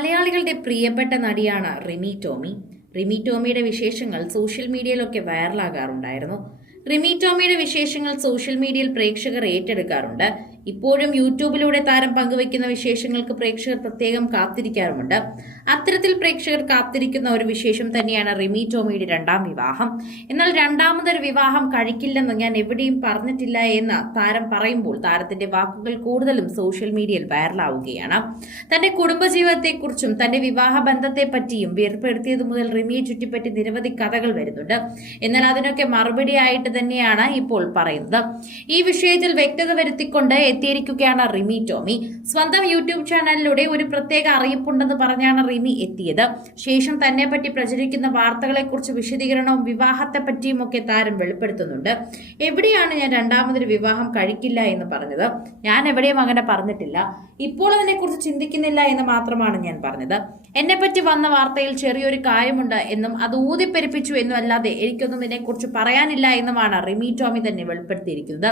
മലയാളികളുടെ പ്രിയപ്പെട്ട നടിയാണ് റിമി ടോമി. റിമി ടോമിയുടെ വിശേഷങ്ങൾ സോഷ്യൽ മീഡിയയിലൊക്കെ വൈറലാകാറുണ്ടായിരുന്നു. റിമി ടോമിയുടെ വിശേഷങ്ങൾ സോഷ്യൽ മീഡിയയിൽ പ്രേക്ഷകർ ഏറ്റെടുക്കാറുണ്ട്. ഇപ്പോഴും യൂട്യൂബിലൂടെ താരം പങ്കുവയ്ക്കുന്ന വിശേഷങ്ങൾക്ക് പ്രേക്ഷകർ പ്രത്യേകം കാത്തിരിക്കാറുമുണ്ട്. അത്തരത്തിൽ പ്രേക്ഷകർ കാത്തിരിക്കുന്ന ഒരു വിശേഷം തന്നെയാണ് റിമി ടോമിയുടെ രണ്ടാം വിവാഹം. എന്നാൽ രണ്ടാമതൊരു വിവാഹം കഴിക്കില്ലെന്ന് ഞാൻ എവിടെയും പറഞ്ഞിട്ടില്ല എന്ന് താരം പറയുമ്പോൾ താരത്തിന്റെ വാക്കുകൾ കൂടുതലും സോഷ്യൽ മീഡിയയിൽ വൈറലാവുകയാണ്. തന്റെ കുടുംബജീവിതത്തെക്കുറിച്ചും തന്റെ വിവാഹ ബന്ധത്തെ പറ്റിയും വേർപ്പെടുത്തിയത് മുതൽ റിമിയെ ചുറ്റിപ്പറ്റി നിരവധി കഥകൾ വരുന്നുണ്ട്. എന്നാൽ അതിനൊക്കെ മറുപടിയായിട്ട് തന്നെയാണ് ഇപ്പോൾ പറയുന്നത്. ഈ വിഷയത്തിൽ വ്യക്തത വരുത്തിക്കൊണ്ട് എത്തിയിരിക്കുകയാണ് റിമി ടോമി. സ്വന്തം യൂട്യൂബ് ചാനലിലൂടെ ഒരു പ്രത്യേക അറിയിപ്പുണ്ടെന്ന് പറഞ്ഞാണ് റിമി എത്തിയത്. ശേഷം തന്നെ പറ്റി പ്രചരിക്കുന്ന വാർത്തകളെക്കുറിച്ച് വിശദീകരണവും വിവാഹത്തെ പറ്റിയും ഒക്കെ താരം വെളിപ്പെടുത്തുന്നുണ്ട്. എവിടെയാണ് ഞാൻ രണ്ടാമതൊരു വിവാഹം കഴിക്കില്ല എന്ന് പറഞ്ഞത്? ഞാൻ എവിടെയും അങ്ങനെ പറഞ്ഞിട്ടില്ല. ഇപ്പോൾ അതിനെക്കുറിച്ച് ചിന്തിക്കുന്നില്ല എന്ന് മാത്രമാണ് ഞാൻ പറഞ്ഞത്. എന്നെ പറ്റി വന്ന വാർത്തയിൽ ചെറിയൊരു കാര്യമുണ്ട് എന്നും അത് ഊതിപ്പെരിപ്പിച്ചു എന്നും അല്ലാതെ എനിക്കൊന്നും ഇതിനെക്കുറിച്ച് പറയാനില്ല എന്നുമാണ് റിമി ടോമി തന്നെ വെളിപ്പെടുത്തിയിരിക്കുന്നത്.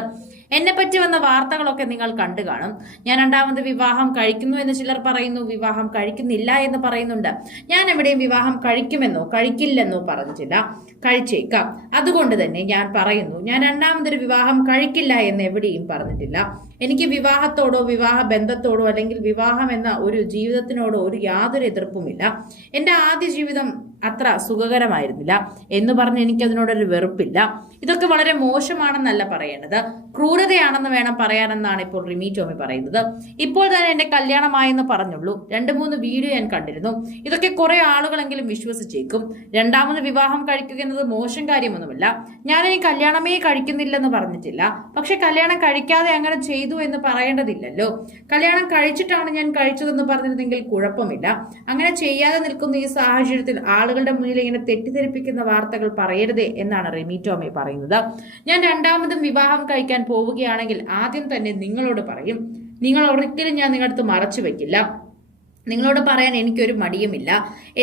എന്നെ പറ്റി വന്ന വാർത്തകളൊക്കെ നിങ്ങൾ കണ്ടു കാണും. ഞാൻ രണ്ടാമത് വിവാഹം കഴിക്കുന്നു എന്ന് ചിലർ പറയുന്നു വിവാഹം കഴിക്കുന്നില്ല എന്ന് പറയുന്നുണ്ട്. ഞാൻ എവിടെയും വിവാഹം കഴിക്കുമെന്നോ കഴിക്കില്ലെന്നോ പറഞ്ഞില്ല കഴിച്ചേക്കാം. അതുകൊണ്ട് തന്നെ ഞാൻ പറയുന്നു ഞാൻ രണ്ടാമതൊരു വിവാഹം കഴിക്കില്ല എന്ന് എവിടെയും പറഞ്ഞിട്ടില്ല. എനിക്ക് വിവാഹത്തോടോ വിവാഹ ബന്ധത്തോടോ അല്ലെങ്കിൽ വിവാഹം എന്ന ഒരു ജീവിതത്തിനോടോ ഒരു യാതൊരു എതിർപ്പുമില്ല. എന്റെ ആദ്യ ജീവിതം അത്ര സുഖകരമായിരുന്നില്ല എന്ന് പറഞ്ഞ് എനിക്കതിനോടൊരു വെറുപ്പില്ല. ഇതൊക്കെ വളരെ മോശമാണെന്നല്ല പറയേണ്ടത്. ക്രൂരതയാണെന്ന് വേണം പറയാനെന്നാണ് ഇപ്പോൾ റിമി ടോമി പറയുന്നത്. ഇപ്പോൾ തന്നെ എന്റെ കല്യാണമായെന്ന് പറഞ്ഞുള്ളൂ. രണ്ട് മൂന്ന് വീഡിയോ ഞാൻ കണ്ടിരുന്നു. ഇതൊക്കെ കുറെ ആളുകളെങ്കിലും വിശ്വസിച്ചേക്കും. രണ്ടാമത് വിവാഹം കഴിക്കുക എന്നത് മോശം കാര്യമൊന്നുമില്ല. ഞാനിനി കല്യാണമേ കഴിക്കുന്നില്ലെന്ന് പറഞ്ഞിട്ടില്ല. പക്ഷെ കല്യാണം കഴിക്കാതെ അങ്ങനെ ചെയ്തു എന്ന് പറയേണ്ടതില്ലല്ലോ. കല്യാണം കഴിച്ചിട്ടാണ് ഞാൻ കഴിച്ചതെന്ന് പറഞ്ഞിരുന്നെങ്കിൽ കുഴപ്പമില്ല. അങ്ങനെ ചെയ്യാതെ നിൽക്കുന്ന ഈ സാഹചര്യത്തിൽ ആളുകളുടെ മുന്നിൽ ഇങ്ങനെ തെറ്റിദ്ധരിപ്പിക്കുന്ന വാർത്തകൾ പറയരുതേ എന്നാണ് റിമി ടോമി പറയുന്നത്. ഞാൻ രണ്ടാമതും വിവാഹം കഴിക്കാൻ പോവുകയാണെങ്കിൽ ആദ്യം തന്നെ നിങ്ങളോട് പറയും നിങ്ങൾ ഒരിക്കലും ഞാൻ നിങ്ങളടുത്ത് മറച്ചു വെക്കില്ല. നിങ്ങളോട് പറയാൻ എനിക്കൊരു മടിയുമില്ല.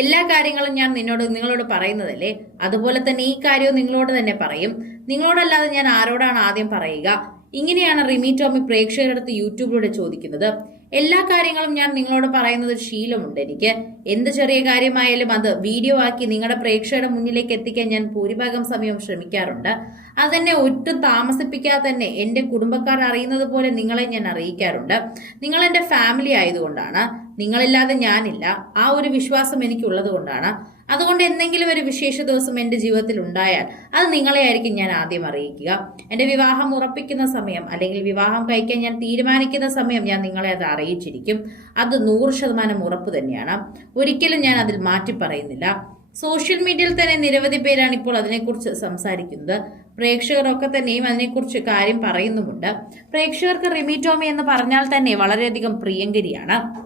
എല്ലാ കാര്യങ്ങളും ഞാൻ നിന്നോട് നിങ്ങളോട് പറയുന്നതല്ലേ? അതുപോലെ തന്നെ ഈ കാര്യവും നിങ്ങളോട് തന്നെ പറയും. നിങ്ങളോടല്ലാതെ ഞാൻ ആരോടാണ് ആദ്യം പറയുക? ഇങ്ങനെയാണ് റിമി ടോമി പ്രേക്ഷകരുടെ അടുത്ത് യൂട്യൂബിലൂടെ ചോദിക്കുന്നത്. എല്ലാ കാര്യങ്ങളും ഞാൻ നിങ്ങളോട് പറയുന്നത് ഒരു ശീലമുണ്ട്. എനിക്ക് എന്ത് ചെറിയ കാര്യമായാലും അത് വീഡിയോ ആക്കി നിങ്ങളുടെ പ്രേക്ഷകരുടെ മുന്നിലേക്ക് എത്തിക്കാൻ ഞാൻ ഭൂരിഭാഗം സമയവും ശ്രമിക്കാറുണ്ട്. അതെന്നെ ഒട്ടും താമസിപ്പിക്കാതെ തന്നെ എന്റെ കുടുംബക്കാർ അറിയുന്നത് പോലെ നിങ്ങളെ ഞാൻ അറിയിക്കാറുണ്ട്. നിങ്ങൾ എന്റെ ഫാമിലി ആയതുകൊണ്ടാണ്. നിങ്ങളില്ലാതെ ഞാനില്ല. ആ ഒരു വിശ്വാസം എനിക്കുള്ളത് കൊണ്ടാണ്. അതുകൊണ്ട് എന്തെങ്കിലും ഒരു വിശേഷ ദിവസം എന്റെ ജീവിതത്തിൽ ഉണ്ടായാൽ അത് നിങ്ങളെ ആയിരിക്കും ഞാൻ ആദ്യം അറിയിക്കുക. എന്റെ വിവാഹം ഉറപ്പിക്കുന്ന സമയം അല്ലെങ്കിൽ വിവാഹം കഴിക്കാൻ ഞാൻ തീരുമാനിക്കുന്ന സമയം ഞാൻ നിങ്ങളെ അത് അറിയിച്ചിരിക്കും. അത് നൂറ് ശതമാനം ഉറപ്പ് തന്നെയാണ്. ഒരിക്കലും ഞാൻ അതിൽ മാറ്റി പറയുന്നില്ല. സോഷ്യൽ മീഡിയയിൽ തന്നെ നിരവധി പേരാണ് ഇപ്പോൾ അതിനെക്കുറിച്ച് സംസാരിക്കുന്നത്. പ്രേക്ഷകരൊക്കെ തന്നെയും അതിനെക്കുറിച്ച് കാര്യം പറയുന്നുമുണ്ട്. പ്രേക്ഷകർക്ക് റിമി ടോമി എന്ന് പറഞ്ഞാൽ തന്നെ വളരെയധികം പ്രിയങ്കരിയാണ്.